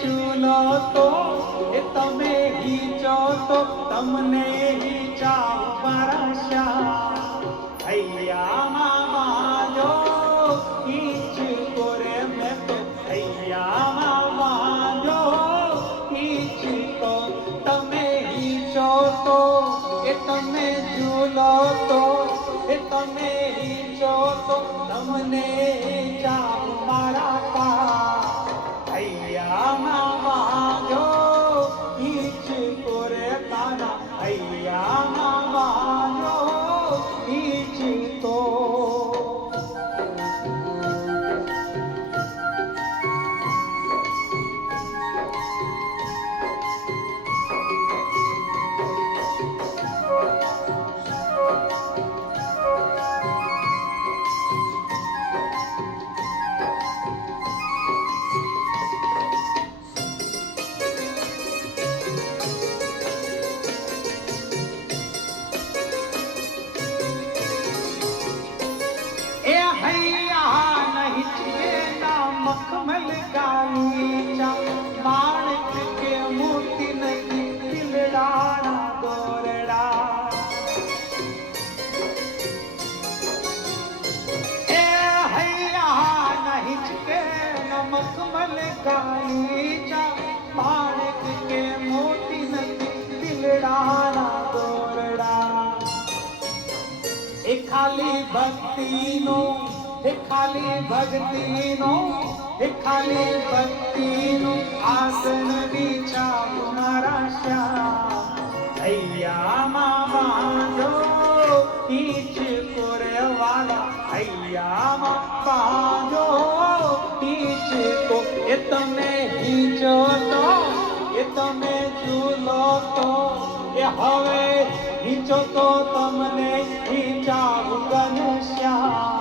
ચૂલો તો એ તમે હીચો તો તમને હીચાવ મારા હૈયામાં બાજો હીચ કોરે મેં તો હૈયામાં બાજો હીચ તો તમે હીચો તો એ તમે ચૂલો તો એ તમે હીચો તો તમને હીચાવ મારા હૈયામાં બાજો હીચ કોરે તારા હૈયામાં બાજો હીચ તો मखमल गालीचा माणक के मोती नहीं दिलडाना दोरड़ा ए हैया नहीं के न मखमल गालीचा माणक के मोती नहीं दिलडाना दोरड़ा ए खाली भक्ति नो એ ખાલી ભક્તિનો એ ખાલી ભક્તિનું આસન વિછાવ મારા હૈયામાં બાંધો ઈચ કોરવાલા હૈયામાં બાંધો ઈચ કો એ તમે હીચો તો એ તમે ચૂલો તો એ હવે હીચો તો તમને હીચાવ ઘનશ્યામ